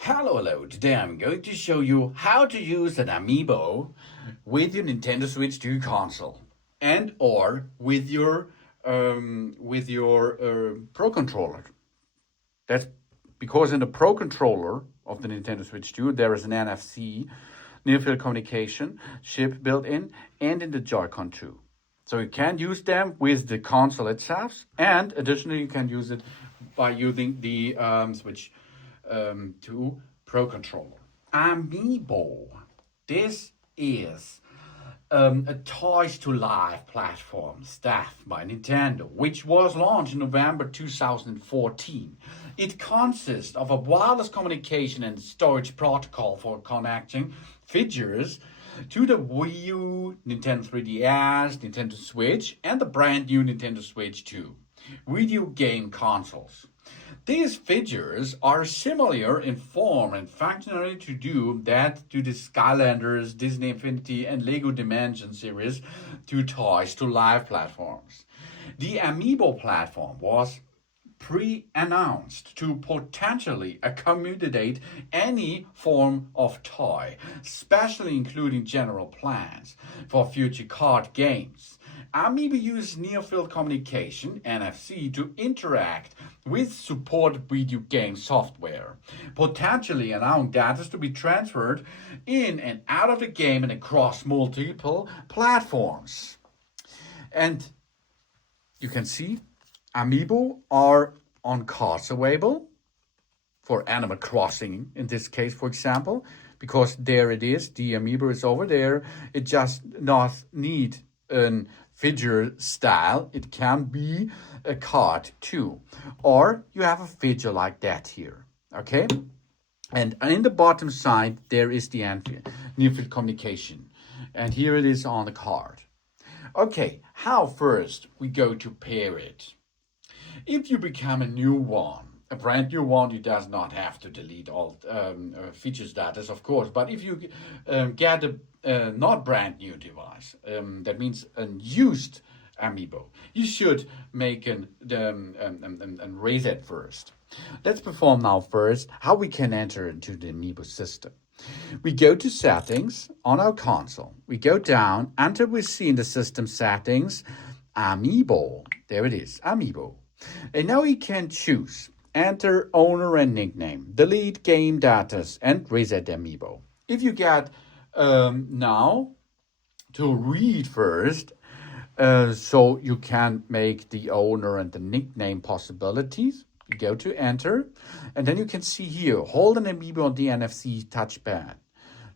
Hello. Today I'm going to show you how to use an Amiibo with your Nintendo Switch 2 console and or with your Pro controller. That's because in the Pro controller of the Nintendo Switch 2 there is an NFC near field communication chip built in, and in the Joy-Con too. So you can use them with the console itself, and additionally you can use it by using the Switch 2 Pro controller. Amiibo. This is a Toys to Life platform staffed by Nintendo, which was launched in November 2014. It consists of a wireless communication and storage protocol for connecting figures to the Wii U, Nintendo 3DS, Nintendo Switch, and the brand new Nintendo Switch 2 video game consoles. These figures are similar in form and functionality to the Skylanders, Disney Infinity, and Lego Dimension series to Toys to Life platforms. The Amiibo platform was pre-announced to potentially accommodate any form of toy, especially including general plans for future card games. Amiibo uses near-field communication (NFC) to interact with supported video game software, potentially allowing data to be transferred in and out of the game and across multiple platforms. And you can see Amiibo are on cards available for Animal Crossing in this case, for example, because there it is, the Amiibo is over there. It just not need a figure style. It can be a card too. Or you have a figure like that here, okay? And in the bottom side, there is the near field communication. And here it is on the card. Okay, how first we go to pair it. If you become a new one, a brand new one, you does not have to delete all feature status, of course. But if you get a not brand new device, that means a used Amiibo, you should make an reset first. Let's perform now first how we can enter into the Amiibo system. We go to settings on our console. We go down until we see in the system settings Amiibo. There it is, Amiibo. And now you can choose enter owner and nickname, delete game datas, and reset Amiibo. If you get now to read first, so you can make the owner and the nickname possibilities. You go to enter, and then you can see here, hold an Amiibo on the NFC touchpad.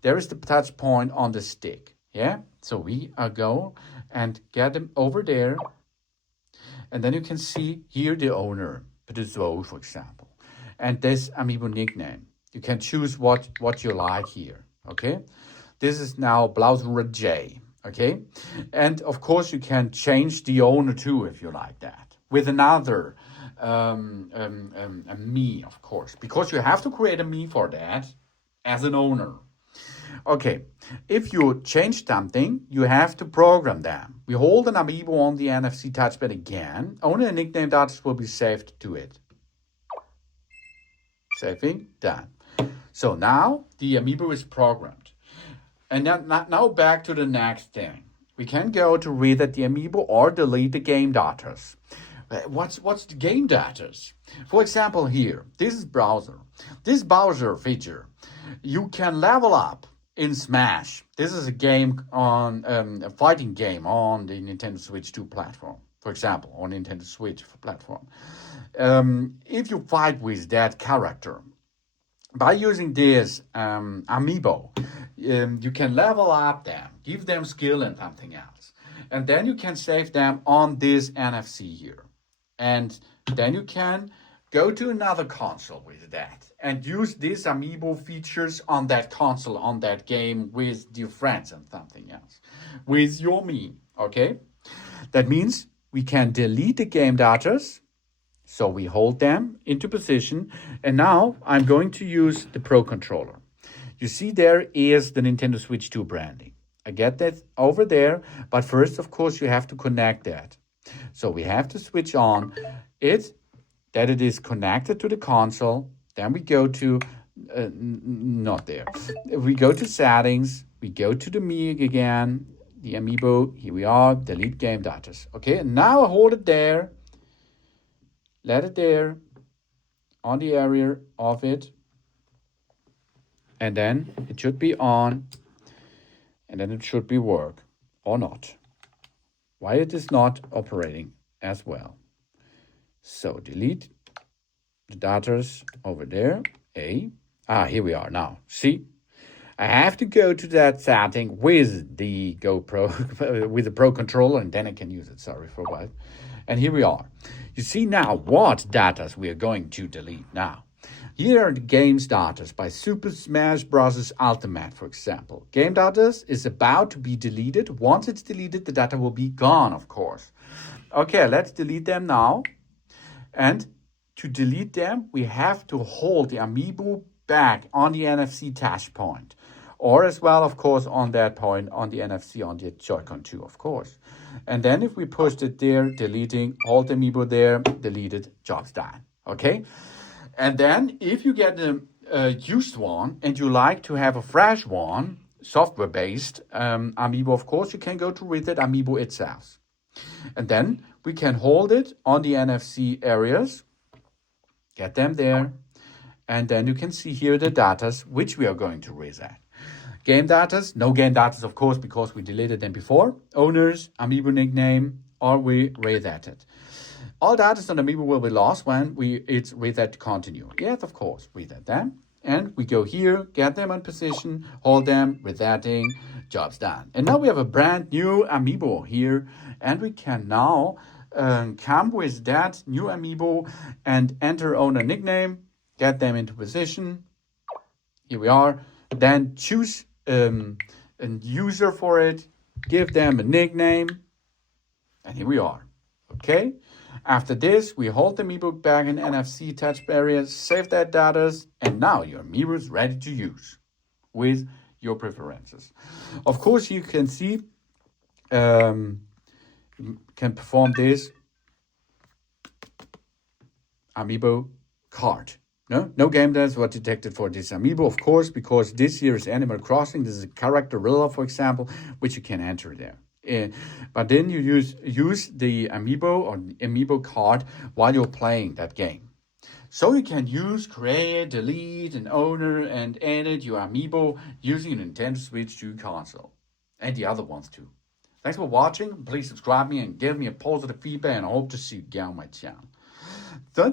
There is the touch point on the stick. Yeah, so we go and get them over there. And then you can see here the owner, Pedro, for example, and this Amiibo nickname. You can choose what you like here, okay? This is now Blausura J, okay? And of course you can change the owner too if you like that. With another a me, of course, because you have to create a me for that as an owner. Okay, if you change something, you have to program them. We hold an Amiibo on the NFC touchpad again. Only a nickname data will be saved to it. Saving, done. So now the Amiibo is programmed. And now back to the next thing. We can go to reset the Amiibo or delete the game data. What's the game data? For example, here, this is browser. This browser feature, you can level up in Smash. This is a game on a fighting game on the Nintendo Switch 2 platform, for example, on Nintendo Switch platform. If you fight with that character, by using this Amiibo, you can level up them, give them skill and something else. And then you can save them on this NFC here. And then you can go to another console with that and use these Amiibo features on that console, on that game with your friends and something else. With your me, okay? That means we can delete the game datas. So we hold them into position. And now I'm going to use the Pro controller. You see there is the Nintendo Switch 2 branding. I get that over there. But first, of course, you have to connect that. So we have to switch on it, that it is connected to the console. Then we go to not there. We go to settings, we go to the MIG again, the Amiibo, here we are, delete game data. Okay, and now I hold it there, let it there, on the area of it, and then it should be on, and then it should be work, or not. Why it is not operating as well. So delete the data over there, here we are now, see? I have to go to that setting with the GoPro, with the Pro Controller, and then I can use it, sorry for what. And here we are. You see now what data we are going to delete now. Here are the games data by Super Smash Bros. Ultimate, for example. Game data is about to be deleted. Once it's deleted, the data will be gone, of course. Okay, let's delete them now. And to delete them, we have to hold the Amiibo back on the NFC touch point. Or as well, of course, on that point, on the NFC, on the Joy-Con 2, of course. And then if we pushed it there, deleting, hold the Amiibo there, deleted, job's done. Okay? And then if you get a used one and you like to have a fresh one, software-based Amiibo, of course, you can go to with it Amiibo itself. And then we can hold it on the NFC areas, get them there, and then you can see here the datas which we are going to reset. Game datas, no game datas, of course, because we deleted them before. Owners, Amiibo nickname, or we reset it. All data on Amiibo will be lost when it's reset to continue. Yes, of course, reset them. And we go here, get them on position, hold them, resetting, job's done. And now we have a brand new Amiibo here, and we can now come with that new Amiibo and enter owner nickname, get them into position. Here we are. Then choose a user for it, give them a nickname, and here we are. Okay? After this, we hold the Amiibo back in NFC touch area, save that data, and now your Amiibo is ready to use with your preferences. Of course, you can see, can perform this Amiibo card. No game data was detected for this Amiibo, of course, because this here is Animal Crossing. This is a character Rilla, for example, which you can enter there. But then you use the Amiibo or the Amiibo card while you're playing that game. So you can create, delete, and owner and edit your Amiibo using a Nintendo Switch 2 console. And the other ones too. Thanks for watching. Please subscribe me and give me a positive feedback, and I hope to see you again on my channel. Done.